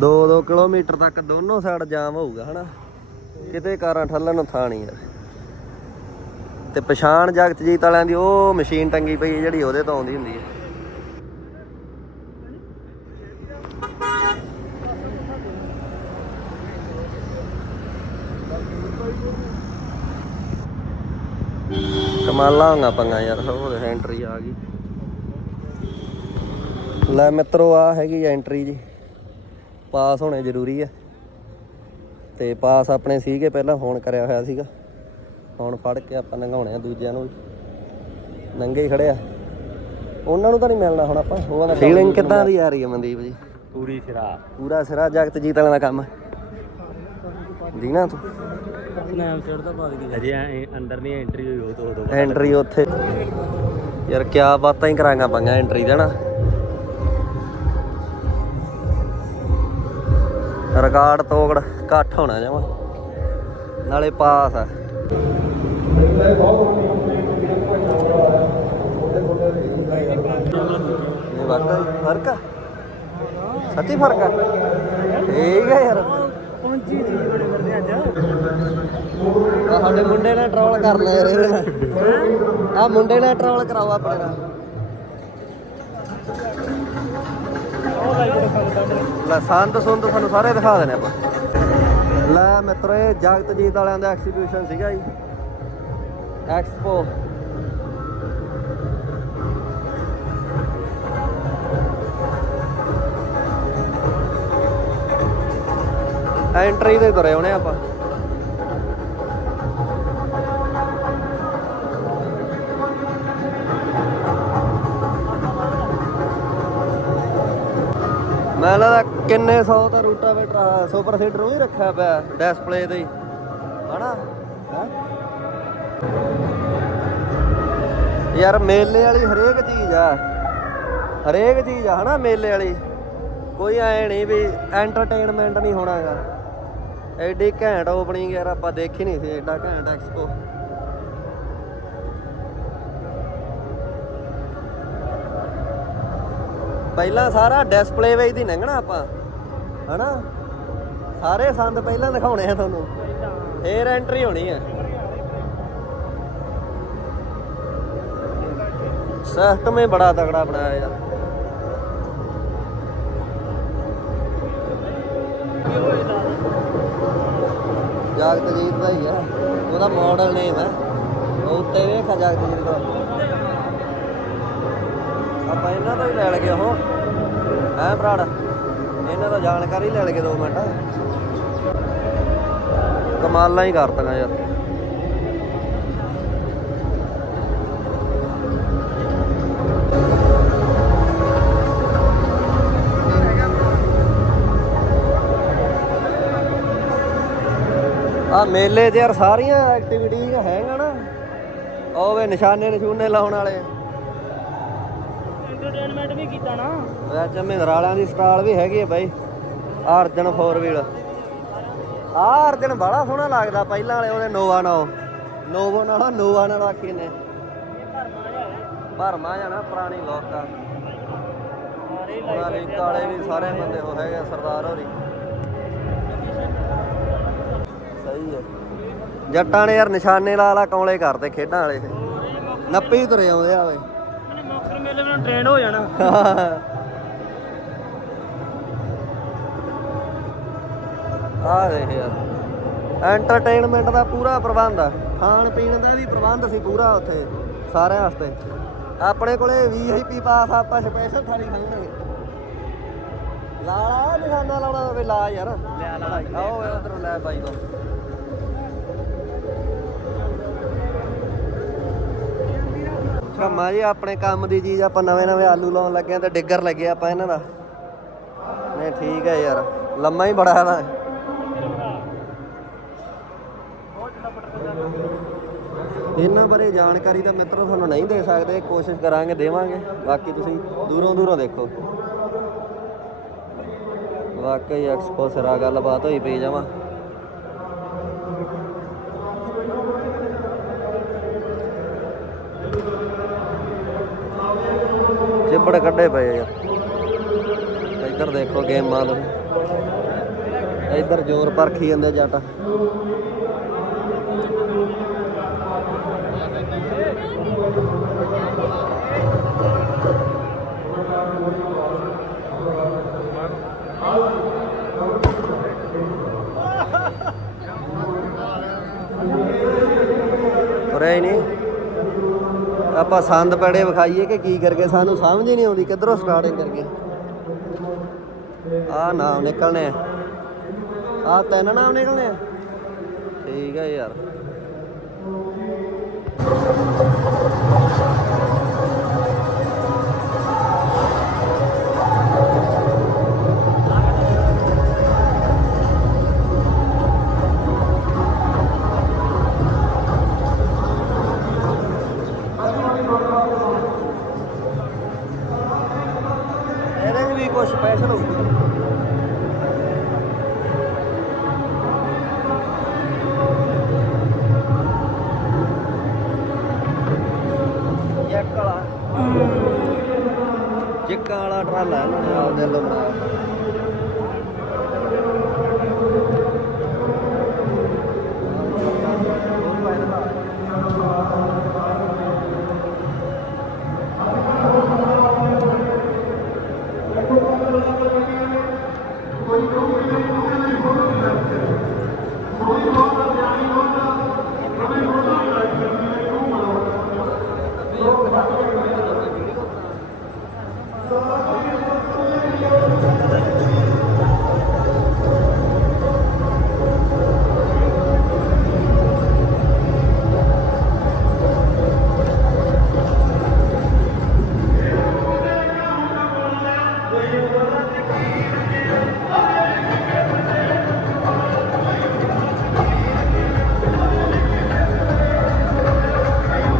2-2 kilometre ਤੱਕ ਦੋਨੋਂ side ਜਾਮ ਹੋਊਗਾ, ਹਨਾ? ਕਿਤੇ ਕਾਰਾਂ ਠੱਲਣ ਨੂੰ ਥਾਂ ਨਹੀਂ ਯਾਰ ਤੇ ਪਛਾਣ ਜਗਤਜੀਤ ਵਾਲਿਆਂ ਦੀ ਉਹ ਮਸ਼ੀਨ ਟੰਗੀ ਪਈ ਹੈ, ਜਿਹੜੀ ਉਹਦੇ ਤੋਂ ਆਉਂਦੀ ਹੁੰਦੀ ਹੈ। ਕਮਾਲਾਂ ਹੋਗਾ ਪੰਗਾ ਯਾਰ ਉਹ ਐਂਟਰੀ ਆ ਗਈ। ਲੈ ਮਿੱਤਰੋ ਆ ਹੈਗੀ ਐਂਟਰੀ ਜੀ। ਪਾਸ ਹੋਣੇ ਜ਼ਰੂਰੀ ਹੈ ਤੇ ਪਾਸ ਆਪਣੇ ਸੀਗੇ ਪਹਿਲਾਂ ਫੋਨ ਕਰਿਆ ਹੋਇਆ ਸੀਗਾ। ਹੁਣ ਫੜ ਕੇ ਆਪਾਂ ਲੰਘਾਉਣੇ ਆ ਦੂਜਿਆਂ ਨੂੰ ਵੀ। ਨੰਗੇ ਹੀ ਖੜੇ ਆ। ਉਹਨਾਂ ਨੂੰ ਤਾਂ ਨਹੀਂ ਮਿਲਣਾ ਹੁਣ ਆਪਾਂ ਉਹ ਫੀਲਿੰਗ ਕਿੱਦਾਂ ਦੀ ਆ ਰਹੀ ਹੈ ਮਨਦੀਪ ਜੀ? ਪੂਰੀ ਸਿਰਾ। ਪੂਰਾ ਸਿਰਾ ਜਗਤਜੀਤ ਵਾਲਿਆਂ ਦਾ ਕੰਮ ਦੀਨਾ ਤੂੰ? ਸਨੈਪਚੈਟ ਤਾਂ ਪਾ ਗਈ ਅਜੇ ਐਂ ਅੰਦਰ ਨਹੀਂ ਐਂਟਰੀ ਹੋਈ ਉਹ ਤੋਂ ਐਂਟਰੀ ਉੱਥੇ। ਯਾਰ ਕਿਆ ਬਾਤਾਂ ਹੀ ਕਰਾਂਗਾ ਪੰਗਾ ਐਂਟਰੀ ਦਾ ਨਾ ਰਿਕਾਰਡ ਤੋੜ ਘੱਟ ਹੋਣਾ ਜਮਾ। ਨਾਲੇ ਪਾਸ ਆ। ਇਹ ਵਾਕਈ ਫ਼ਰਕ ਆ? ਸੱਚੀ ਫ਼ਰਕ ਆ? ਠੀਕ ਆ ਯਾਰ। ਪਹੁੰਚੀ ਜੀ ਬੜੇ ਵਰਦੇ ਅੱਜ ਸਾਡੇ ਮੁੰਡੇ ਨੇ ਟਰੋਲ ਕਰ ਲਿਆ ਯਾਰ ਇਹਦੇ ਨਾਲ। ਆ ਮੁੰਡੇ ਨੇ ਟਰੋਲ ਕਰਾਓ ਆਪਣੇ ਨਾਲ ਉਹ ਲਾਈਕ ਰੱਖਾਂਗੇ ਤਾਂ ਲੈ, ਸੰਦ ਸੁੰਦ ਤੁਹਾਨੂੰ ਸਾਰੇ ਦਿਖਾ ਦੇਣੇ ਆਪਾਂ। ਲੈ ਮਿੱਤਰੋ, ਇਹ ਜਗਤਜੀਤ ਵਾਲਿਆਂ ਦਾ ਐਕਸੀਬਿਸ਼ਨ ਸੀਗਾ ਜੀ। ਐਕਸਪੋ ਐਂਟਰੀ ਤੇ ਤੁਰੇ ਹੋਣੇ ਆਪਾਂ। ਮੈਂ ਲੱਗਦਾ ਕਿੰਨੇ ਸੌ ਦਾ ਰੂਟਾਵੇਟਰ ਸੁਪਰ ਸੀਡਰ ਉਹ ਹੀ ਰੱਖਿਆ ਪਿਆ ਡਿਸਪਲੇ ਤੇ ਹੀ। ਹਨਾ? ਯਾਰ ਮੇਲੇ ਵਾਲੀ ਹਰੇਕ ਚੀਜ਼ ਆ। ਹਰੇਕ ਚੀਜ਼ ਆ, ਹਨਾ ਮੇਲੇ ਵਾਲੀ? ਕੋਈ ਐ ਨਹੀਂ ਵੀ ਐਂਟਰਟੇਨਮੈਂਟ ਨਹੀਂ ਹੋਣਾਗਾ ਐਡੀ ਘੈਂਟ ਓਪਨਿੰਗ ਯਾਰ ਆਪਾਂ ਦੇਖੀ ਨਹੀਂ ਸੀ, ਐਡਾ ਘੈਂਟ ਐਕਸਪੋ ਪਹਿਲਾਂ ਸਾਰਾ ਡਿਸਪਲੇ ਵੇਚ ਦੀ ਲੰਘਣਾ ਆਪਾਂ, ਹਨਾ? ਸਾਰੇ ਸੰਦ ਪਹਿਲਾਂ ਦਿਖਾਉਣੇ ਆ ਤੁਹਾਨੂੰ। ਫੇਰ ਐਂਟਰੀ ਹੋਣੀ ਆ। ਸਿਸਟਮ ਹੀ ਬੜਾ ਤਗੜਾ ਬਣਾਇਆ ਯਾਰ। ਜਗਤਜੀਤ ਦਾ ਹੀ ਆ। ਉਹਦਾ ਮਾਡਲ ਨੇਮ ਹੈ। ਉਹ ਉੱਤੇ ਵੇਖਾ ਜਗਤਜੀਤ ਦਾ। ਆਪਾਂ ਇਹਨਾਂ ਤੋਂ ਹੀ ਲੈ ਲਗੇ ਉਹ। ਹੈ ਭਰਾੜ? ਇਹਨਾਂ ਤੋਂ ਜਾਣਕਾਰੀ ਲੈ ਲਗੇ 2 ਮਿੰਟ। ਕਮਾਲਾਂ ਹੀ ਕਰਤੀਆਂ ਯਾਰ। ਆ ਮੇਲੇ 'ਚ ਯਾਰ ਸਾਰੀਆਂ ਐਕਟੀਵਿਟੀਆਂ ਹੈਗਾ ਨਾ। ਉਹ ਵੇ ਨਿਸ਼ਾਨੇ ਨਿਸ਼ੂਨੇ ਲਾਉਣ ਵਾਲੇ। ਐਂਟਰਟੇਨਮੈਂਟ ਵੀ ਕੀਤਾ ਨਾ। ਵੈਸੇ ਮਹਿੰਦਰਾ ਵਾਲਿਆਂ ਦੀ ਸਟਾਲ ਵੀ ਹੈਗੀ ਹੈ ਬਾਈ। ਆਹ ਅਰਜਨ 4 ਵੀਲ ਆਹ ਅਰਜਨ ਬੜਾ ਸੋਹਣਾ ਲੱਗਦਾ ਪਹਿਲਾਂ ਵਾਲੇ ਉਹਦੇ ਨੋਵਾ ਨਾਲ ਨੋਵੋ ਨਾਲ ਨੋਵਾ ਨਾਲ ਆਖੀ ਨੇ। ਭਰਮਾ ਜਾਣਾ ਪੁਰਾਣੀ ਲੋਕ ਆ। ਸਾਰੇ ਕਾਲੇ ਵੀ ਸਾਰੇ ਬੰਦੇ ਹੋ ਹੈਗੇ ਆ, ਸਰਦਾਰ ਹੋਰੀ। ਸਹੀ ਹੈ ਜੱਟਾਂ ਨੇ ਯਾਰ ਨਿਸ਼ਾਨੇ ਲਾ ਲਾ ਕੌਲੇ ਕਰਦੇ ਖੇਡਾਂ ਵਾਲੇ। ਨੱਪੀ ਤੁਰੇ ਆਉਂਦੇ ਆ ਵੇ। ਮਨੇ ਮੁਕਤਸਰ ਮੇਲੇ ਨਾਲ ਟ੍ਰੇਨ ਹੋ ਜਾਣਾ। ਆ ਦੇਖ ਯਾਰ। ਐਂਟਰਟੇਨਮੈਂਟ ਦਾ ਪੂਰਾ ਪ੍ਰਬੰਧ ਆ। ਖਾਣ ਪੀਣ ਦਾ ਵੀ ਪ੍ਰਬੰਧ ਸੀ ਪੂਰਾ ਉੱਥੇ ਸਾਰਿਆਂ ਵਾਸਤੇ। ਆਪਣੇ ਕੋਲੇ ਵੀਆਈਪੀ ਪਾਸ ਆਪਾਂ ਸਪੈਸ਼ਲ ਥਾਲੀ ਖਾਵਾਂਗੇ। ਲਾਲਾ ਨਿਸ਼ਾਨਾ ਲਾਉਣਾ ਹੋਵੇ ਲਾ ਯਾਰ। ਲਿਆ ਲਾ ਆਓ ਉਧਰ ਲੈ ਬਾਈ ਕੋ ਕੰਮਾ ਜੀ ਆਪਣੇ ਕੰਮ ਦੀ ਚੀਜ਼ ਆਪਾਂ ਨਵੇਂ ਨਵੇਂ ਆਲੂ ਲਾਉਣ ਲੱਗੇ ਆ ਤੇ ਡਿੱਗਰ ਲੱਗੇ ਆਪਾਂ ਇਹਨਾਂ ਦਾ ਨਹੀਂ ਠੀਕ ਹੈ ਯਾਰ। ਲੰਮਾ ਹੀ ਬੜਾ ਹੈ ਇਹਨਾਂ ਬਾਰੇ ਜਾਣਕਾਰੀ ਤਾਂ ਮਿੱਤਰੋ ਤੁਹਾਨੂੰ ਨਹੀਂ ਦੇ ਸਕਦੇ ਕੋਸ਼ਿਸ਼ ਕਰਾਂਗੇ ਦੇਵਾਂਗੇ। ਬਾਕੀ ਤੁਸੀਂ ਦੂਰੋਂ ਦੂਰੋਂ ਦੇਖੋ। ਵਾਕਈ ਐਕਸਪੋ ਸਿਰਾ ਗੱਲਬਾਤ ਹੋਈ ਪਈ ਜਾਵਾਂ ਚਿੱਬੜ ਕੱਢੇ ਪਏ ਯਾਰ ਇੱਧਰ ਦੇਖੋ ਗੇਮਾਂ ਤੁਸੀਂ ਇੱਧਰ ਜ਼ੋਰ ਪਰਖੀ ਜਾਂਦੇ ਜੱਟ। ਤੁਰਿਆ ਹੀ ਨਹੀਂ ਆਪਾਂ ਸੰਦ ਪੜੇ ਵਿਖਾਈਏ ਕਿ ਕੀ ਕਰਕੇ? ਸਾਨੂੰ ਸਮਝ ਹੀ ਨਹੀਂ ਆਉਂਦੀ, ਕਿੱਧਰੋਂ ਸਟਾਰਟਿੰਗ ਕਰਕੇ ਆ ਨਾਮ ਨਿਕਲਨੇ ਆ। ਆ ਤਿੰਨ ਨਾਮ ਨਿਕਲਨੇ ਆ। ਠੀਕ ਹੈ ਯਾਰ। 'ਚ ਵੀ ਕੁਝ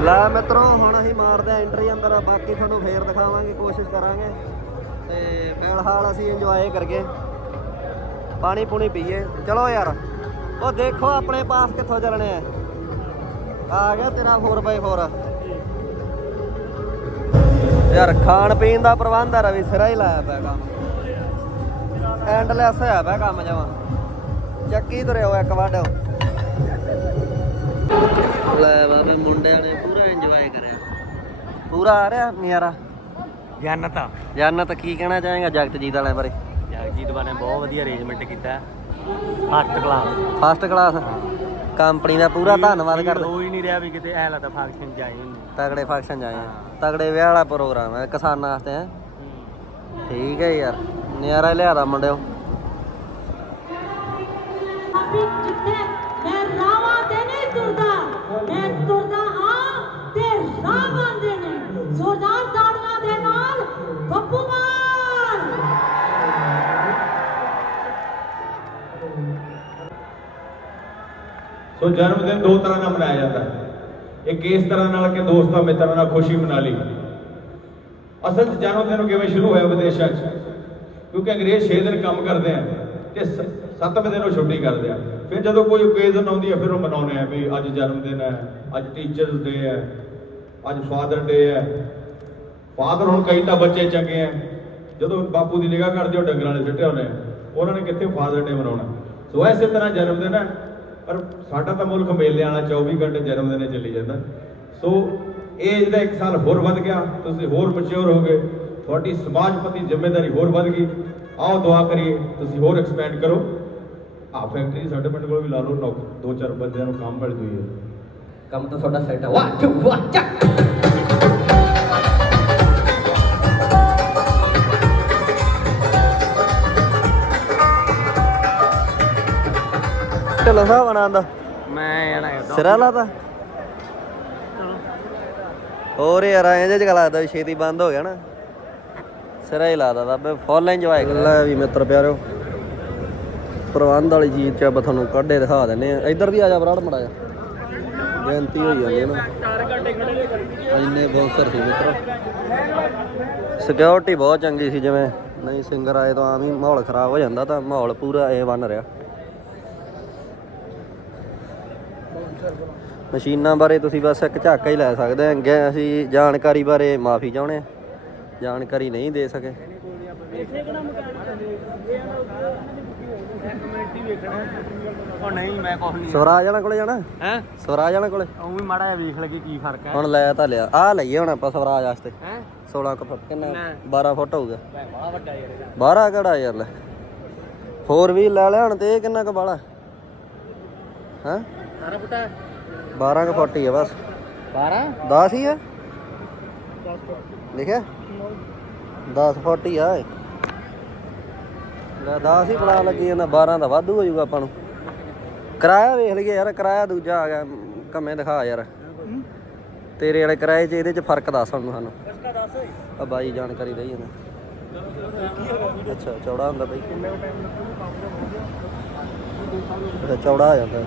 ਲੈ ਮਿੱਤਰੋ, ਹੁਣ ਅਸੀਂ ਮਾਰਦੇ ਐਂਟਰੀ ਅੰਦਰ, ਬਾਕੀ ਤੁਹਾਨੂੰ ਫੇਰ ਦਿਖਾਵਾਂਗੇ, ਕੋਸ਼ਿਸ਼ ਕਰਾਂਗੇ। ਤੇ ਫਿਲਹਾਲ ਅਸੀਂ ਇੰਜੋਏ ਕਰਗੇ ਪਾਣੀ ਪੂਣੀ ਪੀਏ। ਚਲੋ ਯਾਰ, ਉਹ ਦੇਖੋ ਆਪਣੇ ਪਾਸ ਕਿੱਥੋਂ ਚੱਲਣੇ ਆ। ਆ ਗਿਆ ਤੇਰਾ 4x4 ਯਾਰ, ਖਾਣ ਪੀਣ ਦਾ ਪ੍ਰਬੰਧ ਆ ਰਵੀ, ਸਿਰਾ ਹੀ ਲਾਇਆ ਪਿਆ ਕੰਮ। ਐਂਡਲੈਸ ਹੋਇਆ ਪਿਆ ਕੰਮ ਜਮਾ। ਚੱਕੀ ਤੁਰਿਓ ਇੱਕ ਵੱਡ ਲੈ ਬਾਬੇ, ਮੁੰਡਿਆਂ ਨੇ ਪੂਰਾ ਆ ਰਿਹਾ ਨਜ਼ਾਰਾ? ਜਨਤਾ ਜannਤ ਕੀ ਕਹਿਣਾ ਚਾਹੇਗਾ ਜਗਤਜੀਤ ਵਾਲਿਆਂ ਬਾਰੇ? ਜਗਜੀਤ ਬਾਨੇ ਬਹੁਤ ਵਧੀਆ ਅਰੇਂਜਮੈਂਟ ਕੀਤਾ first class first class company ਦਾ ਪੂਰਾ ਧੰਨਵਾਦ ਕਰਦੇ। ਹੋ ਹੀ ਨਹੀਂ ਰਿਹਾ ਵੀ ਕਿਤੇ ਐ ਲੱਗਦਾ ਫੰਕਸ਼ਨ ਜਾਈ ਹੁੰਦੀ। ਤਗੜੇ ਫੰਕਸ਼ਨ ਜਾਏ ਤਗੜੇ ਵਿਆਹ ਵਾਲਾ ਪ੍ਰੋਗਰਾਮ ਹੈ ਕਿਸਾਨਾਂ ਵਾਸਤੇ ਹੈ। ਠੀਕ ਹੈ ਯਾਰ ਨਜ਼ਾਰਾ ਲਿਆਦਾ ਮੁੰਡਿਓ। ਮੈਂ ਰਾਵਾਂ ਤੇ ਨਹੀਂ ਤੁਰਦਾ ਮੈਂ ਤੁਰਦਾ ਹਾਂ ਤੇ ਰਾਹ ਬੰਦੇ ਨੇ ਜ਼ੋਰਦਾਰ ਤਾੜੀਆਂ ਦੇ ਨਾਲ ਬੱਬੂ ਮਾਨ। ਸੋ ਜਨਮ ਦਿਨ ਦੋ ਤਰ੍ਹਾਂ ਨਾਲ ਮਨਾਇਆ ਜਾਂਦਾ। ਹੈ ਇੱਕ ਇਸ ਤਰ੍ਹਾਂ ਨਾਲ ਕਿ ਦੋਸਤਾਂ ਮਿੱਤਰਾਂ ਨਾਲ ਖੁਸ਼ੀ ਮਨਾ ਲਈ। ਅਸਲ 'ਚ ਜਨਮ ਦਿਨ ਕਿਵੇਂ ਸ਼ੁਰੂ ਹੋਇਆ ਵਿਦੇਸ਼ਾਂ 'ਚ? ਕਿਉਂਕਿ ਅੰਗਰੇਜ਼ 6 ਦਿਨ ਕੰਮ ਕਰਦੇ ਆ ਤੇ 7ਵੇਂ ਦਿਨ ਉਹ ਛੁੱਟੀ ਕਰਦੇ ਆ। ਫਿਰ ਜਦੋਂ ਕੋਈ ਓਕੇਜ਼ਨ ਆਉਂਦੀ ਹੈ ਫਿਰ ਉਹ ਮਨਾਉਂਦੇ ਆ ਵੀ ਅੱਜ ਜਨਮ ਦਿਨ ਹੈ, ਅੱਜ ਟੀਚਰਸ ਡੇ ਹੈ। ਅੱਜ ਫਾਦਰ ਡੇ ਹੈ ਫਾਦਰ ਹੁਣ ਕਈ ਤਾਂ ਬੱਚੇ ਚੰਗੇ ਆ ਜਦੋਂ ਬਾਪੂ ਦੀ ਨਿਗਾਹ ਕਰਦੇ ਹੋ ਡੰਗਰਾਂ ਨੇ ਸਿੱਟੇ ਹੁੰਦੇ ਉਹਨਾਂ ਨੇ ਕਿੱਥੇ ਫਾਦਰ ਡੇ ਮਨਾਉਣਾ? ਸੋ ਐਸੇ ਤਰ੍ਹਾਂ ਜਨਮ ਦਿਨ ਹੈ ਪਰ ਸਾਡਾ ਤਾਂ ਮੁਲਕ ਮੇਲਿਆਂ ਵਾਲਾ 24 ਘੰਟੇ ਜਨਮ ਦਿਨ ਚੱਲੀ ਜਾਂਦਾ। ਸੋ ਏਜ ਦਾ ਇੱਕ ਸਾਲ ਹੋਰ ਵੱਧ ਗਿਆ, ਤੁਸੀਂ ਹੋਰ ਮੈਚੁਰ ਹੋ ਗਏ ਤੁਹਾਡੀ ਸਮਾਜ ਪ੍ਰਤੀ ਜ਼ਿੰਮੇਵਾਰੀ ਹੋਰ ਵੱਧ ਗਈ। ਆਓ ਦੁਆ ਕਰੀਏ, ਤੁਸੀਂ ਹੋਰ ਐਕਸਪੈਂਡ ਕਰੋ। ਆ ਫੈਕਟਰੀ ਸਾਡੇ ਪਿੰਡ ਕੋਲ ਵੀ ਲਾ ਲਓ, ਨੌਕ ਦੋ ਚਾਰ ਬੰਦਿਆਂ ਨੂੰ ਕੰਮ ਮਿਲ ਜੂਈ ਕੰਮ ਤਾਂ ਤੁਹਾਡਾ ਸੈੱਟ ਆ। 1 2 1 ਚੱਕ। ਢਿੱਲੋਂ ਸਾਹਿਬ ਆਨੰਦ ਮੈਂ ਇਹਦਾ ਸਿਰਾ ਲਾਤਾ। ਹੋਰ ਯਾਰ ਐਂ ਜੇ ਲੱਗਦਾ ਵੀ ਛੇਤੀ ਬੰਦ ਹੋ ਗਿਆ ਨਾ। ਸਿਰਾ ਹੀ ਲਾਦਾ ਬਾਬੇ ਫੁੱਲ ਇੰਜੋਏ ਕਰ ਲੈ ਵੀ ਮਿੱਤਰ ਪਿਆਰਿਓ ਪ੍ਰਬੰਧ ਵਾਲੀ ਚੀਜ਼ ਚ ਆਪਾਂ ਤੁਹਾਨੂੰ ਕੱਢੇ ਦਿਖਾ ਦਿੰਨੇ ਆ। ਇੱਧਰ ਵੀ ਆ ਜਾ ਬਰਾੜ ਮੜਾ ਜਾ। ਬੇਨਤੀ ਹੋਈ ਜਾਂਦੀ ਹੈ ਨਾ। 4 ਘੰਟੇ ਖੜੇ ਇੰਨੇ ਬੌਂਸਰ ਸੀ ਮਿੱਤਰ। ਸਿਕਿਉਰਿਟੀ ਬਹੁਤ ਚੰਗੀ ਸੀ ਜਿਵੇਂ ਨਹੀਂ ਸਿੰਗਰ ਆਏ ਤਾਂ ਆਮ ਹੀ ਮਾਹੌਲ ਖਰਾਬ ਹੋ ਜਾਂਦਾ ਤਾਂ ਮਾਹੌਲ ਪੂਰਾ ਇਹ ਬਣ ਰਿਹਾ। ਮਸ਼ੀਨਾਂ ਬਾਰੇ ਤੁਸੀਂ ਬਸ ਇੱਕ ਝਾਕਾ ਹੀ ਲੈ ਸਕਦੇ ਆ। ਅੱਗੇ ਅਸੀਂ ਜਾਣਕਾਰੀ ਬਾਰੇ ਮਾਫੀ ਚਾਹੁੰਦੇ ਆ। ਜਾਣਕਾਰੀ ਨਹੀਂ ਦੇ ਸਕੇ। ਇੱਥੇ ਕਿਹੜਾ ਮਕਾਨ ਇਹ ਕਮੇਟੀ ਵੇਖਣਾ। ਉਹ ਨਹੀਂ ਮੈਂ ਕੁਝ ਨਹੀਂ। ਸਵਰਾਜ ਵਾਲਾ ਕੋਲੇ ਜਾਣਾ? ਹੈ? ਸਵਰਾਜ ਵਾਲਾ ਕੋਲੇ? ਉਹ ਵੀ ਮਾੜਾ ਜਿਹਾ ਵੇਖ ਲਗੇ ਕੀ ਫ਼ਰਕ ਹੈ। ਹੁਣ ਲੈ ਤਾਂ ਲਿਆ। ਆ ਲਈਏ ਹੁਣ ਆਪਾਂ ਸਵਰਾਜ ਵਾਸਤੇ। ਹੈ? 16 ਕੁ ਫੁੱਟ ਕਿੰਨਾ ਨਾ। 12 ਫੁੱਟ ਹੋਊਗਾ। ਬੜਾ ਵੱਡਾ ਯਾਰ ਇਹਦਾ। 12 ਕਿਹੜਾ ਯਾਰ ਲੈ? 4 ਵੀ ਲੈ ਲਿਆ ਹੁਣ ਤੇ ਇਹ ਕਿੰਨਾ ਕੁ ਬਾਲਾ ਹਾਂ? ਸਾਰਾ ਫੁੱਟਾ? 12 ਕੁ ਫੁੱਟ ਹੀ ਆ ਬਸ। 12 10 ਹੀ ਆ? ਲਿਖਿਆ? 10 ਫੁੱਟ ਹੀ ਆ। ਲੈ 10 ਹੀ ਬੜਾ ਲੱਗੀ ਜਾਂਦਾ 12 ਦਾ ਵਾਧੂ ਹੋ ਜਾਊਗਾ ਆਪਾਂ ਨੂੰ। ਕਿਰਾਇਆ ਵੇਖ ਲਈਏ ਯਾਰ ਕਿਰਾਇਆ ਦੂਜਾ ਆ ਗਿਆ ਕੰਮੇ ਦਿਖਾ ਯਾਰ। ਤੇਰੇ ਵਾਲੇ ਕਿਰਾਏ 'ਚ ਇਹਦੇ 'ਚ ਫ਼ਰਕ ਦੱਸ ਸਾਨੂੰ। ਸਾਨੂੰ ਦੱਸ ਓਏ। ਆ ਬਾਈ ਜਾਣਕਾਰੀ ਦੇਈ ਜਾਂਦਾ। ਅੱਛਾ ਚੌੜਾ ਹੁੰਦਾ ਬਾਈ। ਅੱਛਾ ਚੌੜਾ ਆ ਜਾਂਦਾ।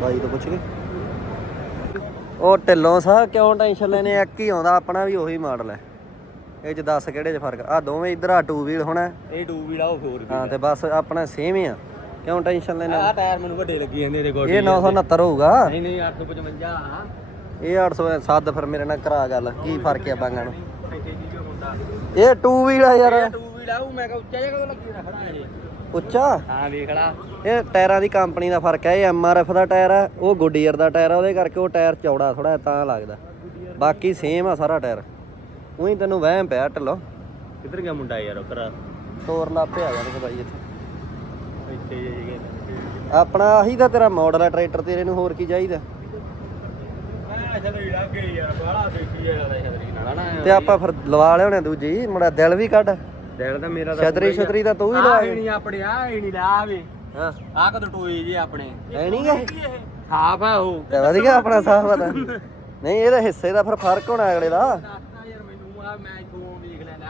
ਬਾਈ ਤੋਂ ਪੁੱਛ ਕੇ। ਉਹ ਢਿੱਲੋਂ ਸਾ ਕਿਉਂ ਟੈਨਸ਼ਨ ਲੈਨੇ ਇੱਕ ਹੀ ਆਉਂਦਾ ਆਪਣਾ ਵੀ ਉਹੀ ਮਾਡਲ ਹੈ। ਇਹ ਚ ਦੱਸ ਕਿਹੜੇ ਚ ਫ਼ਰਕ? ਆ ਦੋਵੇਂ ਇਧਰ ਆ ਟੂ ਵੀਲ ਹੋਣਾ ਇਹ ਡੂ ਵੀੜਾ ਉਹ ਹੋਰ ਹਾਂ ਤੇ ਬਸ ਆਪਣਾ ਸੇਮ ਹੀ ਆ। ਕਿਉਂ ਟੈਨਸ਼ਨ ਲੈਣਾ ਆ ਟਾਇਰ ਮੈਨੂੰ ਵੱਡੇ ਲੱਗੀ ਜਾਂਦੇ ਇਹਦੇ ਕੋਲ ਇਹ 969 ਹੋਊਗਾ। ਨਹੀਂ ਨਹੀਂ 855 ਆ ਇਹ 807 ਫਿਰ ਮੇਰੇ ਨਾਲ ਕਰਾ ਗੱਲ ਕੀ ਫ਼ਰਕ ਆ ਬਾਂਗਾਂ ਨੂੰ? ਇਹ ਟੂ ਵੀਲ ਆ ਯਾਰ। ਡੂ ਵੀੜਾ ਉਹ ਮੈਂ ਕਹ ਉੱਚਾ ਜਿਹਾ ਕਦੋਂ ਲੱਗੀ ਰੱਖਣਾ ਇਹ? ਉੱਚਾ? ਹਾਂ ਵੇਖ ਲਾ। ਇਹ ਟਾਇਰਾਂ ਦੀ ਕੰਪਨੀ ਦਾ ਫ਼ਰਕ ਹੈ ਇਹ ਐਮਆਰਐਫ ਦਾ ਟਾਇਰ ਹੈ ਉਹ ਗੁੱਡੀਅਰ ਦਾ ਟਾਇਰ ਹੈ ਉਹਦੇ ਕਰਕੇ ਉਹ ਟਾਇਰ ਚੌੜਾ ਥੋੜਾ ਤਾਂ ਲੱਗਦਾ। ਬਾਕੀ ਸੇਮ ਆ ਸਾਰਾ ਟਾਇਰ। ਉਹੀ ਤੈਨੂੰ ਵਹਿਮ ਪਿਆ ਢਿੱਲੋਂ। ਕਿੱਧਰ ਗਿਆ ਮੁੰਡਾ ਯਾਰ ਕਰ। ਤੋਰ ਲਾਪੇ ਆ ਜਾਣਗੇ ਬਾਈ ਇੱਥੇ। ਆਪਣਾ ਆਹੀ ਤਾਂ ਤੇਰਾ ਮਾਡਲ ਹੈ ਟਰੈਕਟਰ ਤੇਰੇ ਨੂੰ ਹੋਰ ਕੀ ਚਾਹੀਦਾ? ਤੇ ਆਪਾਂ ਫਿਰ ਲਵਾ ਲਿਆਉਣੇ ਦੂਜੀ ਮੁੰਡਾ ਦਿਲ ਵੀ ਕੱਢ। ਦਿਲ ਤਾਂ ਮੇਰਾ ਤਾਂ ਛਤਰੀ ਛਤਰੀ ਤਾਂ ਤੂੰ ਵੀ ਲਵਾ ਆ ਕੇ ਨਹੀਂ ਆਪਣੇ ਆ ਹੀ ਨਹੀਂ ਲਾ ਵੇ ਹਾਂ। ਆ ਕਦੋਂ ਟੋਏ ਜੇ ਆਪਣੇ। ਹੈ ਨਹੀਂ ਗੇ? ਸਾਫ਼ ਆ ਉਹ। ਤੇ ਵਧੀਆ ਆਪਣਾ ਸਾਹ ਪਤਾ ਨਹੀਂ ਇਹਦਾ ਹਿੱਸੇ ਦਾ ਫਿਰ ਫ਼ਰਕ ਹੋਣਾ ਅਗਲੇ ਦਾ। ਯਾਰ ਮੈਨੂੰ ਆ ਮੈਂ ਤੋਂ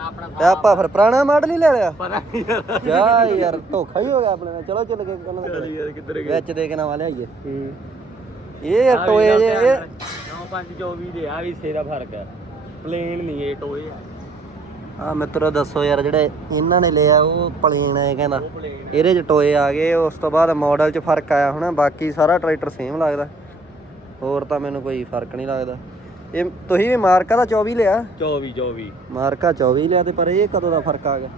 ਆਪਣਾ ਤੇ ਆਪਾਂ ਫਿਰ ਪੁਰਾਣਾ ਮਾਡਲ ਹੀ ਲੈ ਲਿਆ। ਪਤਾ ਨਹੀਂ ਯਾਰ। ਯਾਰ ਧੋਖਾ ਹੀ ਹੋ ਗਿਆ ਆਪਣੇ ਨਾਲ। ਚਲੋ ਚੱਲ ਗਏ ਉਹਨਾਂ ਦੇ ਯਾਰ ਕਿੱਧਰ ਵਿੱਚ ਦੇ ਕੇ ਨਵਾਂ ਲਿਆਈਏ। ਹੂੰ। ਇਹ ਟੋਏ ਜੇ ਇਹ 9524 ਦੇ ਆ ਵੀ ਸੇ ਦਾ ਫ਼ਰਕ। ਹੈ ਪਲੇਨ ਨਹੀਂ ਇਹ ਟੋਏ ਆ। ਆ ਮਿੱਤਰੋ ਦੱਸੋ ਯਾਰ ਜਿਹੜੇ ਇਹਨਾਂ ਨੇ ਲਿਆ ਉਹ ਪਲੇਨ ਹੈ ਕਹਿੰਦਾ। ਇਹਦੇ ਚ ਟੋਏ ਆ ਗਏ ਉਸ ਤੋਂ ਬਾਅਦ ਮਾਡਲ ਚ ਫ਼ਰਕ ਆਇਆ ਹੋਣਾ। ਬਾਕੀ ਸਾਰਾ ਟਰੈਕਟਰ ਸੇਮ ਲੱਗਦਾ। ਹੋਰ ਤਾਂ ਮੈਨੂੰ ਕੋਈ ਫ਼ਰਕ ਨਹੀਂ ਲੱਗਦਾ। ਇਹ ਤੁਸੀਂ ਵੀ ਮਾਰਕਾ ਦਾ 24 ਲਿਆ? 24 24 ਮਾਰਕਾ 24 ਲਿਆ ਤੇ ਪਰ ਇਹ ਕਦੋਂ ਦਾ ਫ਼ਰਕ ਆ ਗਿਆ?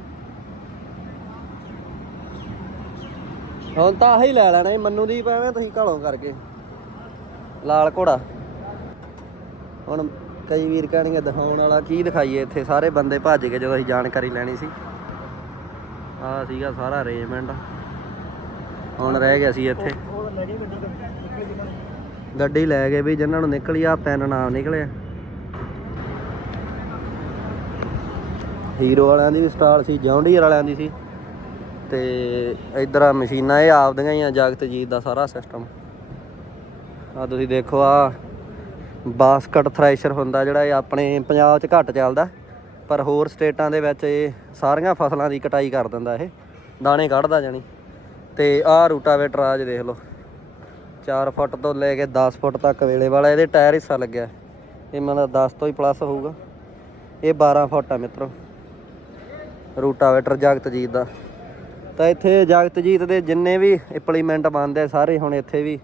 ਹੁਣ ਤਾਂ ਆਹੀ ਲੈ ਲੈਣਾ ਇਹ ਮੰਨੂ ਦੀ ਐਵੇਂ ਤੁਸੀਂ ਘਾਲੋਂ ਕਰਕੇ। ਲਾਲ ਘੋੜਾ। ਹੁਣ ਕਈ ਵੀਰ ਕਹਿਣਗੇ ਦਿਖਾਉਣ ਵਾਲਾ ਕੀ ਦਿਖਾਈਏ ਇੱਥੇ? ਸਾਰੇ ਬੰਦੇ ਭੱਜ ਗਏ ਜਦੋਂ ਅਸੀਂ ਜਾਣਕਾਰੀ ਲੈਣੀ ਸੀ। ਆ ਸੀਗਾ ਸਾਰਾ ਅਰੇਂਜਮੈਂਟ ਹੁਣ ਰਹਿ ਗਿਆ ਸੀ ਇੱਥੇ। ਗੱਡੀ ਲੈ ਗਏ ਵੀ ਜਿਨ੍ਹਾਂ ਨੂੰ ਨਿਕਲੀ ਆ ਤਿੰਨ ਨਾਮ ਨਿਕਲਿਆ ਹੀਰੋ ਵਾਲਿਆਂ ਦੀ ਵੀ ਸਟਾਲ ਸੀ ਜੌਂਡੀਅਰ ਵਾਲਿਆਂ ਦੀ ਸੀ। ਤੇ ਇਧਰ ਆ ਮਸ਼ੀਨਾਂ, ਇਹ ਆਪਦੀਆਂ ਹੀ ਆ, ਜਗਤਜੀਤ ਦਾ ਸਾਰਾ ਸਿਸਟਮ ਆ ਤੁਸੀਂ ਦੇਖੋ ਆ ਬਾਸਕਟ ਥ੍ਰੈਸ਼ਰ ਹੁੰਦਾ ਜਿਹੜਾ ਇਹ ਆਪਣੇ ਪੰਜਾਬ 'ਚ ਘੱਟ ਚੱਲਦਾ, ਪਰ ਹੋਰ ਸਟੇਟਾਂ ਦੇ ਵਿੱਚ ਇਹ ਸਾਰੀਆਂ ਫਸਲਾਂ ਦੀ ਕਟਾਈ ਕਰ ਦਿੰਦਾ ਇਹ, ਦਾਣੇ ਕੱਢਦਾ ਜਾਣੀ। ਤੇ ਆਹ ਰੂਟਾਵੇਟਰ ਆਜ ਦੇਖ ਲਓ। 4 ਫੁੱਟ ਤੋਂ ਲੈ ਕੇ 10 ਫੁੱਟ ਤੱਕ ਵੇਲੇ ਵਾਲਾ, ਇਹਦੇ ਟਾਇਰ ਹਿੱਸਾ ਲੱਗਿਆ। ਇਹ ਮਤਲਬ 10 ਤੋਂ ਹੀ ਪਲੱਸ ਹੋਊਗਾ। ਇਹ 12 ਫੁੱਟ ਆ ਮਿੱਤਰੋ। ਰੂਟਾਵੇਟਰ ਜਗਤਜੀਤ ਦਾ। ਤਾਂ ਇੱਥੇ ਜਗਤਜੀਤ ਦੇ ਜਿੰਨੇ ਵੀ ਇੰਪਲੀਮੈਂਟ ਬਣਦੇ ਸਾਰੇ ਹੁਣ ਇੱਥੇ ਵੀ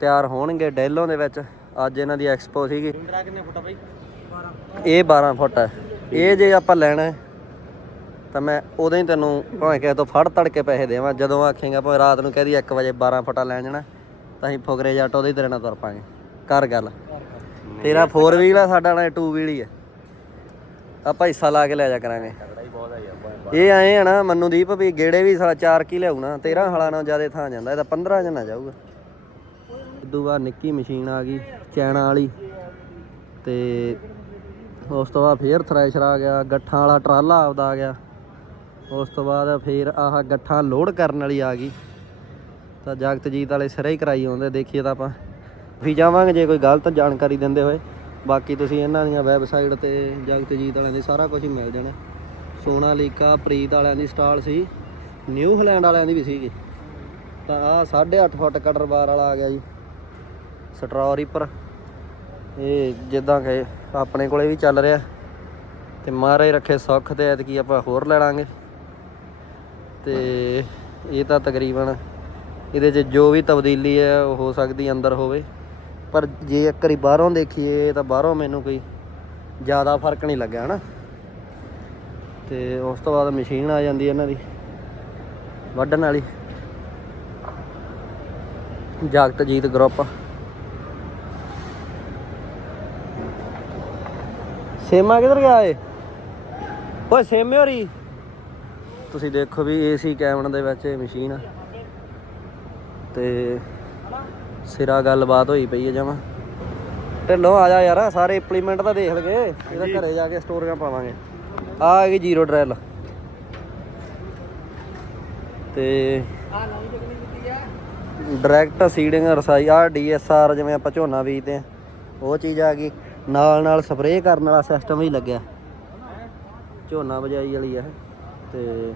ਤਿਆਰ ਹੋਣਗੇ ਡੈਲੋਂ ਦੇ ਵਿੱਚ। ਅੱਜ ਇਹਨਾਂ ਦੀ ਐਕਸਪੋ ਸੀਗੀ। ਕਿੰਨੇ ਫੁੱਟਾ ਬਾਈ ਇਹ 12 ਫੁੱਟ ਹੈ ਇਹ ਜੇ ਆਪਾਂ ਲੈਣਾ ਤਾਂ ਮੈਂ ਉਦੋਂ ਹੀ ਤੈਨੂੰ ਭਾਵੇਂ ਕਿਸੇ ਤੋਂ ਫੜ ਤੜ ਕੇ ਪੈਸੇ ਦੇਵਾਂ। ਜਦੋਂ ਆਖੇਗਾ ਭਾਵੇਂ ਰਾਤ ਨੂੰ ਕਹਦੀ 1 ਵਜੇ 12 ਫੁੱਟਾ ਲੈ ਜਾਣਾ। ਤਾਂ ਅਸੀਂ ਫੁਕਰੇ ਜੱਟ ਉਹਦੇ ਹੀ ਤੇਰੇ ਨਾਲ ਤੁਰ ਪਾਂਗੇ। ਕਰ ਗੱਲ। ਤੇਰਾ 4 ਵੀਲ ਆ ਸਾਡਾ ਨਾਲ 2 ਵੀਲ ਹੀ ਆ। ਆਪਾਂ ਹਿੱਸਾ ਲਾ ਕੇ ਲੈ ਜਾ ਕਰਾਂਗੇ। ਇਹ ਆਏ ਆ ਨਾ ਮੰਨੂਦੀਪ ਵੀ ਗੇੜੇ ਵੀ ਸਾਲਾ 4 ਕੀ ਲਿਆਉ ਨਾ 13 ਹਲਾ ਨਾਲ ਜ਼ਿਆਦਾ ਥਾਂ ਜਾਂਦਾ ਇਹ ਤਾਂ 15 ਜਣਾ ਜਾਊਗਾ। ਇਦੋਂ ਬਾਅਦ ਨਿੱਕੀ ਮਸ਼ੀਨ ਆ ਗਈ ਚੈਣਾ ਵਾਲੀ। ਤੇ ਉਸ ਤੋਂ ਬਾਅਦ ਫੇਰ ਥ੍ਰੈਸ਼ਰ ਆ ਗਿਆ ਗੱਠਾਂ ਵਾਲਾ ਟਰਾਲਾ ਆਪਦਾ ਆ ਗਿਆ। ਉਸ ਤੋਂ ਬਾਅਦ ਫੇਰ ਆਹ ਗੱਠਾਂ ਲੋਡ ਕਰਨ ਵਾਲੀ ਆ ਗਈ। ਤਾਂ ਜਗਤਜੀਤ ਵਾਲੇ ਸਿਰੇ ਹੀ ਕਰਾਈ ਆਉਂਦੇ, ਦੇਖੀਏ ਤਾਂ ਆਪਾਂ। ਵੀ ਜਾਵਾਂਗੇ ਜੇ ਕੋਈ ਗਲਤ ਜਾਣਕਾਰੀ ਦਿੰਦੇ ਹੋਏ। ਬਾਕੀ ਤੁਸੀਂ ਇਹਨਾਂ ਦੀਆਂ ਵੈਬਸਾਈਟ ਤੇ ਜਗਤਜੀਤ ਵਾਲਿਆਂ ਦੇ ਸਾਰਾ ਕੁਝ ਮਿਲ ਜਾਣਾ। ਸੋਨਾਲੀਕਾ, ਪ੍ਰੀਤ ਵਾਲਿਆਂ ਦੀ ਸਟਾਲ ਸੀ। ਨਿਊ ਹਲੈਂਡ ਵਾਲਿਆਂ ਦੀ ਵੀ ਸੀਗੀ। ਤਾਂ ਆ 8.5 ਫੁੱਟ ਕਟਰ ਬਾਰ ਵਾਲਾ ਆ ਗਿਆ ਜੀ। ਸਟ੍ਰॉ ਰੀਪਰ ਇਹ ਜਿੱਦਾਂ ਕਿ ਆਪਣੇ ਕੋਲੇ ਵੀ ਚੱਲ ਰਿਹਾ। ਤੇ ਮਹਾਰਾਜ ਰੱਖੇ ਸੁੱਖ ਤੇ ਐਤਕੀ ਆਪਾਂ ਹੋਰ ਲੈ ਲਾਂਗੇ। ਤੇ ਇਹ ਤਾਂ ਤਕਰੀਬਨ ਇਹਦੇ 'ਚ ਜੋ ਵੀ ਤਬਦੀਲੀ ਹੈ, ਉਹ ਹੋ ਸਕਦੀ ਅੰਦਰ ਹੋਵੇ। ਪਰ ਜੇ ਇੱਕ ਵਾਰੀ ਬਾਹਰੋਂ ਦੇਖੀਏ, ਤਾਂ ਬਾਹਰੋਂ ਮੈਨੂੰ ਕੋਈ ਜ਼ਿਆਦਾ ਫ਼ਰਕ ਨਹੀਂ ਲੱਗਿਆ, ਹਨਾ? ਤੇ ਉਸ ਤੋਂ ਬਾਅਦ ਮਸ਼ੀਨ ਆ ਜਾਂਦੀ ਇਹਨਾਂ ਦੀ, ਵੱਢਣ ਵਾਲੀ। ਜਗਤਜੀਤ ਗਰੁੱਪ। ਸੇਮਾ ਕਿੱਧਰ ਗਿਆ ਏ? ਓਏ, ਸੇਮੇ ਹੋਰੀ। ਤੁਸੀਂ ਦੇਖੋ ਵੀ ਏਸੀ ਕੈਬਨ ਦੇ ਵਿੱਚ ਇਹ ਮਸ਼ੀਨ ਆ। ਤੇ ਸਿਰਾ ਗੱਲਬਾਤ ਹੋਈ ਪਈ ਹੈ ਜਮਾ। ਢਿੱਲੋਂ ਆ ਜਾ ਯਾਰ ਸਾਰੇ ਇੰਪਲੀਮੈਂਟ ਤਾਂ ਦੇਖ ਲਗੇ ਇਹਦਾ ਘਰੇ ਜਾ ਕੇ ਸਟੋਰੀਆਂ ਪਾਵਾਂਗੇ। ਆ ਆ ਗਈ ਜ਼ੀਰੋ ਡਰੈਲ ਤੇ ਡਾਇਰੈਕਟ ਸੀਡਿੰਗ ਰਸਾਈ ਆ ਡੀਐਸਆਰ ਜਿਵੇਂ ਆਪਾਂ ਝੋਨਾ ਬੀਜਦੇ ਆ ਉਹ ਚੀਜ਼ ਆ ਗਈ। ਨਾਲ ਨਾਲ ਸਪਰੇਅ ਕਰਨ ਵਾਲਾ ਸਿਸਟਮ ਵੀ ਲੱਗਿਆ। ਝੋਨਾ ਬਜਾਈ ਵਾਲੀ ਆ। ਤੇ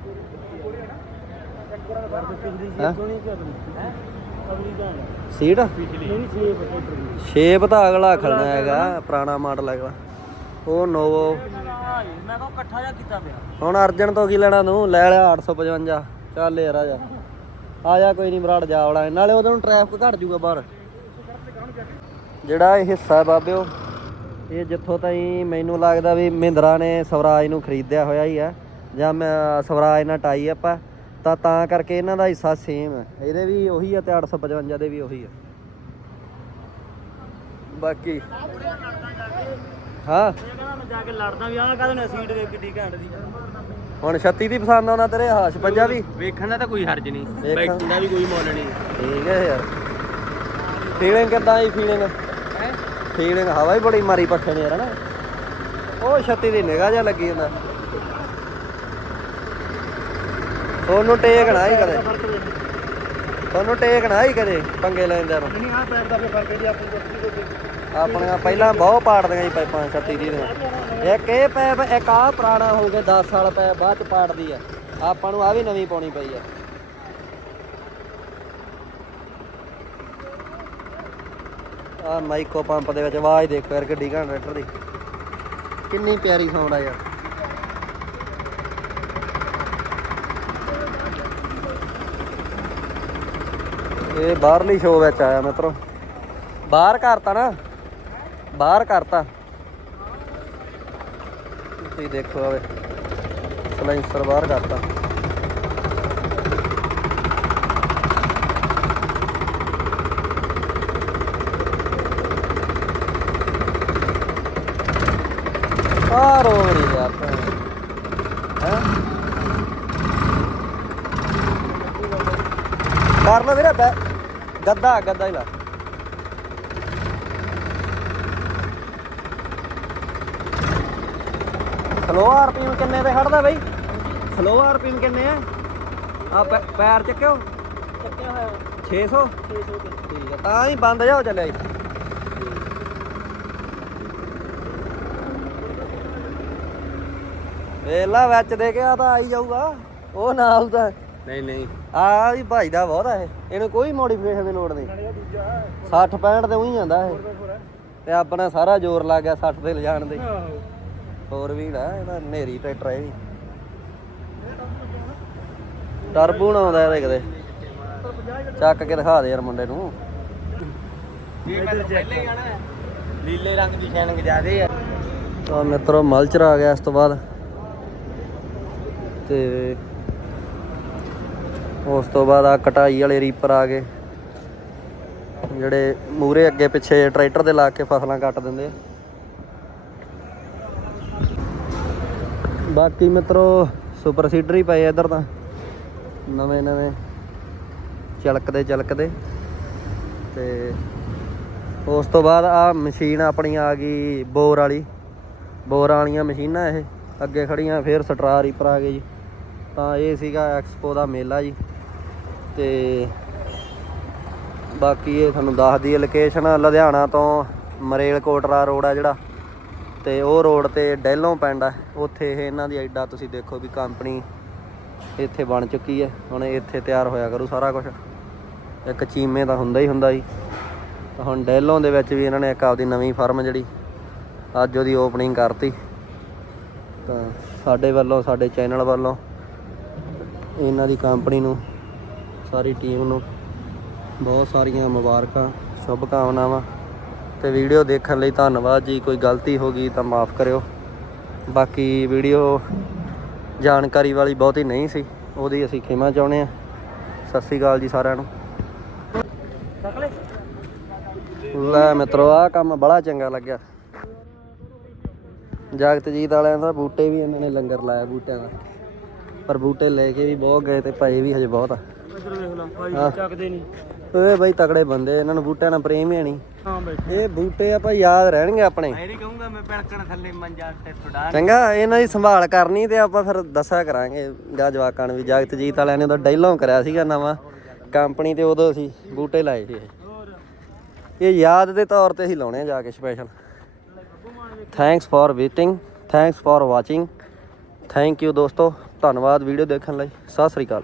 ਹੈਂ? ਸੀਡ ਸ਼ੇਪ ਤਾਂ ਅਗਲਾ ਖੜਨਾ ਹੈਗਾ, ਪੁਰਾਣਾ ਮਾਡਲ ਹੈਗਾ ਉਹ ਨੋਵੋ। ਮੈਂ ਕੋ ਇਕੱਠਾ ਜਿਹਾ ਕੀਤਾ ਪਿਆ ਹੁਣ ਅਰਜਨ ਤੋਂ ਕੀ ਲੈਣਾ ਤੂੰ? ਲੈ ਲਿਆ 855 ਚੱਲ ਯਾਰ, ਆ ਜਾ। ਆ ਜਾ, ਕੋਈ ਨਹੀਂ ਬਰਾੜ ਜਾ ਵੜਾ ਨਾਲੇ ਉਹਦੇ ਨੂੰ ਟ੍ਰੈਫਿਕ ਘਟ ਜੂਗਾ ਬਾਹਰ। ਜਿਹੜਾ ਇਹ ਹਿੱਸਾ ਹੈ ਬਾਬਿਓ, ਇਹ ਜਿੱਥੋਂ ਤਾਈਂ ਮੈਨੂੰ ਲੱਗਦਾ ਵੀ ਮਹਿੰਦਰਾ ਨੇ ਸਵਰਾਜ ਨੂੰ ਖਰੀਦਿਆ ਹੋਇਆ ਹੀ ਆ ਜਾਂ ਮੈਂ ਸਵਰਾਜ ਨਾਲ ਟਾਈ ਅਪ ਆ ਤਾਂ ਤਾਂ ਕਰਕੇ ਇਹਨਾਂ ਦਾ ਹਿੱਸਾ ਸੇਮ ਹੈ। ਇਹਦੇ ਵੀ ਉਹੀ ਆ ਤੇ 855 ਦੇ ਵੀ ਉਹੀ ਆ। ਬਾਕੀ ਹਾਂ। ਜਾ ਕੇ ਲੜਦਾ ਵੀ ਆਹ ਕਾਹਦੇ ਨੇ ਸੀਟ ਦੇ ਕਿੱਡੀ ਘੈਂਟ ਦੀ ਹੁਣ 36 ਦੀ ਪਸੰਦ ਆਉਣਾ ਤੇਰੇ ਹਾਂ 56 ਵੀ ਵੇਖਣ ਦਾ ਤਾਂ ਕੋਈ ਹਰਜ ਨਹੀਂ। ਵੇਖਣ- ਬੈਠਣ ਦਾ ਵੀ ਕੋਈ ਮੁੱਲ ਨਹੀਂ। ਠੀਕ ਹੈ ਯਾਰ। ਫੀਲਿੰਗ ਕਿੱਦਾਂ ਆਈ ਫੀਲਿੰਗ ਹੈ? ਫੀਲਿੰਗ ਹਵਾ ਹੀ ਬੜੀ ਮਾਰੀ ਪੱਠੇ ਨੇ ਯਾਰ ਹਨਾ। ਉਹ 36 ਦੀ ਨਿਗਾਹ ਜਿਹਾ ਲੱਗੀ ਜਾਂਦਾ। ਉਹਨੂੰ ਟੇਕਣਾ ਹੀ ਕਦੇ ਉਹਨੂੰ ਟੇਕਣਾ ਹੀ ਕਦੇ ਪੰਗੇ ਲੈਂਦਿਆਂ ਨੂੰ ਨਹੀਂ ਆ ਪੈਰ ਦਾ। ਫ਼ਰਕ ਜੀ ਆਪਣੀ ਕੋਠੀ ਦੇ ਆਪਣੀਆਂ ਪਹਿਲਾਂ ਬਹੁਤ ਪਾੜਦੀਆਂ ਜੀ ਪਾਈਪਾਂ 36 ਦੀਆਂ। ਇੱਕ ਇਹ ਪੈਪ, ਇੱਕ ਆ ਪੁਰਾਣਾ ਹੋ ਗਿਆ 10 ਸਾਲ ਪੈ ਬਾਅਦ ਚ ਪਾੜਦੀ ਆ। ਆਪਾਂ ਨੂੰ ਆ ਵੀ ਨਵੀਂ ਪਾਉਣੀ ਪਈ ਆ। ਆ ਮਾਈਕੋ ਪੰਪ ਦੇ ਵਿੱਚ ਆਵਾਜ਼ ਦੇਖੋ ਯਾਰ, ਗੱਡੀ ਕੰਡਕਟਰ ਦੀ। ਕਿੰਨੀ ਪਿਆਰੀ ਸਾਊਂਡ ਆ ਯਾਰ। ਇਹ ਬਾਹਰਲੀ ਸ਼ੋਅ ਵਿੱਚ ਆਇਆ ਮਿੱਤਰੋ ਬਾਹਰ ਕਰਤਾ ਨਾ। ਬਾਹਰ ਕਰਤਾ। ਤੁਸੀਂ ਦੇਖੋ ਆਵੇ ਸਲਾਈਸਰ ਬਾਹਰ ਕਰਤਾ। ਆ ਰੋ ਰਹੀ ਯਾਰ ਹੈ? ਕਰ ਲੋ ਵੀਰੇ ਗੱਦਾ ਗੱਦਾ ਹੀ ਲਾ। ਸਲੋ ਆਰਪੀਐਮ ਕਿੰਨੇ ਤੇ ਖੜਦਾ ਬਈ? ਸਲੋ ਆਰਪੀਐਮ ਕਿੰਨੇ ਆ? ਆ ਪੈਰ ਚੱਕਿਓ। ਚੱਕਿਆ ਹੋਇਆ। 600 600 ਤੇ ਠੀਕ ਆ ਤਾਂ ਹੀ ਬੰਦ ਜਾ ਹੋ ਚੱਲਿਆ ਜੀ। ਵੇਲਾ ਵਿੱਚ ਦੇ ਕੇ ਆ ਤਾਂ ਆਈ ਜਾਊਗਾ। ਉਹ ਨਾਲ ਦਾ ਨਹੀਂ ਨਹੀਂ। ਆ ਵੀ ਭਾਈ ਦਾ ਬਹੁਤ ਆ ਇਹ। ਇਹਨੂੰ ਕੋਈ ਮੋਡੀਫਿਕੇਸ਼ਨ ਦੀ ਲੋੜ ਨਹੀਂ। 60 65 ਤੇ ਉਹੀ ਜਾਂਦਾ ਇਹ। ਤੇ ਆਪਣਾ ਸਾਰਾ ਜ਼ੋਰ ਲੱਗ ਗਿਆ 60 ਤੇ ਲਿਜਾਣ ਦੇ ਹੋਰ ਵੀ ਨਾ ਇਹਦਾ ਨੇਰੀ ਟਰੈਕਟਰ ਇਹ ਵੀ। ਟਰਬੋ ਨਾ ਆਉਂਦਾ ਇਹਦੇ ਕਦੇ ਚੱਕ ਕੇ ਦਿਖਾ ਦੇ ਯਾਰ ਮੁੰਡੇ ਨੂੰ। ਲੀਲੇ ਰੰਗ ਦੀ ਸ਼ੈਨਿੰਗ ਜ਼ਿਆਦੇ ਆ। ਤਾਂ ਮਿੱਤਰੋ ਮਲਚਰ ਆ ਗਿਆ ਇਸ ਤੋਂ ਬਾਅਦ। ਤੇ ਉਸ ਤੋਂ ਬਾਅਦ ਆ ਕਟਾਈ ਵਾਲੇ ਰੀਪਰ ਆ ਗਏ। ਜਿਹੜੇ ਮੂਰੇ ਅੱਗੇ ਪਿੱਛੇ ਟਰੈਕਟਰ ਦੇ ਲਾ ਕੇ ਫਸਲਾਂ ਕੱਟ ਦਿੰਦੇ ਆ। ਬਾਕੀ ਮਿੱਤਰੋ ਸੁਪਰ ਸੀਡਰ ਹੀ ਪਏ ਆ ਇੱਧਰ ਤਾਂ। ਨਵੇਂ ਨਵੇਂ ਚਲਕਦੇ ਚਲਕਦੇ ਤੇ ਉਸ ਤੋਂ ਬਾਅਦ ਆ ਮਸ਼ੀਨ ਆਪਣੀ ਆ ਗਈ ਬੋਰ ਵਾਲੀ। ਬੋਰ ਵਾਲੀਆਂ ਮਸ਼ੀਨਾਂ ਇਹ। ਅੱਗੇ ਖੜੀਆਂ ਫਿਰ ਸਟਰਾ ਰੀਪਰ ਆ ਗਏ ਜੀ। ਤਾਂ ਇਹ ਸੀਗਾ ਐਕਸਪੋ ਦਾ ਮੇਲਾ ਜੀ। ਤੇ ਬਾਕੀ ਇਹ ਤੁਹਾਨੂੰ ਦੱਸ ਦਈਏ ਲੋਕੇਸ਼ਨ ਲੁਧਿਆਣਾ ਤੋਂ ਮਰੇਲ ਕੋਟਰਾ ਰੋਡ ਆ ਜਿਹੜਾ ਤੇ ਉਹ ਰੋਡ ਤੇ ਡੈਲੋਂ ਪਿੰਡ ਆ। ਉੱਥੇ ਇਹ ਇਹਨਾਂ ਦੀ ਐਡਾ ਤੁਸੀਂ ਦੇਖੋ ਵੀ ਕੰਪਨੀ ਇੱਥੇ ਬਣ ਚੁੱਕੀ ਹੈ। ਹੁਣ ਇੱਥੇ ਤਿਆਰ ਹੋਇਆ ਕਰੂ ਸਾਰਾ ਕੁਝ ਇੱਕ ਚੀਮੇ ਦਾ ਹੁੰਦਾ ਹੀ ਹੁੰਦਾ ਜੀ ਹੁਣ ਡੈਲੋਂ ਦੇ ਵਿੱਚ ਵੀ ਇਹਨਾਂ ਨੇ ਇੱਕ ਆਪਦੀ ਨਵੀਂ ਫਰਮ ਜਿਹੜੀ ਅੱਜ ਉਹਦੀ ਓਪਨਿੰਗ ਕਰਤੀ। ਤਾਂ ਸਾਡੇ ਵੱਲੋਂ, ਸਾਡੇ ਚੈਨਲ ਵੱਲੋਂ ਇਹਨਾਂ ਦੀ ਕੰਪਨੀ ਨੂੰ ਸਾਰੀ ਟੀਮ ਨੂੰ ਬਹੁਤ ਸਾਰੀਆਂ ਮੁਬਾਰਕਾਂ ਸ਼ੁਭ ਕਾਮਨਾਵਾਂ ਤੇ ਵੀਡੀਓ ਦੇਖਣ ਲਈ ਧੰਨਵਾਦ ਜੀ। ਕੋਈ ਗਲਤੀ ਹੋ ਗਈ ਤਾਂ ਮਾਫ ਕਰਿਓ। ਬਾਕੀ ਵੀਡੀਓ ਜਾਣਕਾਰੀ ਵਾਲੀ ਬਹੁਤੀ ਨਹੀਂ ਸੀ, ਉਹਦੀ ਅਸੀਂ ਖਿਮਾ ਚਾਹੁੰਦੇ ਆ ਸਤਿ ਸ੍ਰੀ ਅਕਾਲ ਜੀ ਸਾਰਿਆਂ ਨੂੰ। ਲੈ ਮਿੱਤਰੋ ਆ ਕੰਮ ਬੜਾ ਚੰਗਾ ਲੱਗਿਆ। ਜਗਤਜੀਤ ਵਾਲਿਆਂ ਦਾ ਬੂਟੇ ਵੀ ਇਹਨਾਂ ਨੇ ਲੰਗਰ ਲਾਇਆ ਬੂਟਿਆਂ ਦਾ। ਪਰ ਬੂਟੇ ਲੈ ਕੇ ਵੀ ਬਹੁਤ ਗਏ ਤੇ ਪਏ ਵੀ ਹਜੇ ਬਹੁਤ ਆ। ਇੱਧਰ ਵੇਖ ਲਾ ਭਾਈ ਹਾਂ। ਚੱਕਦੇ ਨਹੀਂ। ਓਏ ਬਈ ਤਕੜੇ ਬੰਦੇ ਇਹਨਾਂ ਨੂੰ ਬੂਟਿਆਂ ਨਾਲ ਪ੍ਰੇਮ ਹੀ ਨਹੀਂ। ਹਾਂ ਬੈਠੇ ਇਹ ਬੂਟੇ ਆਪਾਂ ਯਾਦ ਰਹਿਣਗੇ ਆਪਣੇ। ਮੈਂ ਨਹੀਂ ਕਹੂੰਗਾ ਮੈਂ ਪਿਲਕਣ ਥੱਲੇ ਮੰਜਾ ਤੇ ਛੁਡਾ ਚੰਗਾ ਇਹਨਾਂ ਦੀ ਸੰਭਾਲ ਕਰਨੀ ਤੇ ਆਪਾਂ ਫਿਰ ਦੱਸਿਆ ਕਰਾਂਗੇ। ਗਾ ਜਵਾਕਾਂ ਨੂੰ ਵੀ ਜਗਤਜੀਤ ਵਾਲਿਆਂ ਨੇ ਉਹਦਾ ਡੈਲੋਂ ਕਰਿਆ ਸੀਗਾ ਨਵਾਂ। ਕੰਪਨੀ ਤੇ ਉਦੋਂ ਅਸੀਂ ਬੂਟੇ ਲਾਏ ਸੀ ਇਹ। ਇਹ ਯਾਦ ਦੇ ਤੌਰ ਤੇ ਅਸੀਂ ਲਾਉਣੇ ਆ ਜਾ ਕੇ special thanks for visiting thanks for watching thank you ਦੋਸਤੋ ਧੰਨਵਾਦ ਵੀਡੀਓ ਦੇਖਣ ਲਈ। ਸਤਿ ਸ੍ਰੀ ਅਕਾਲ।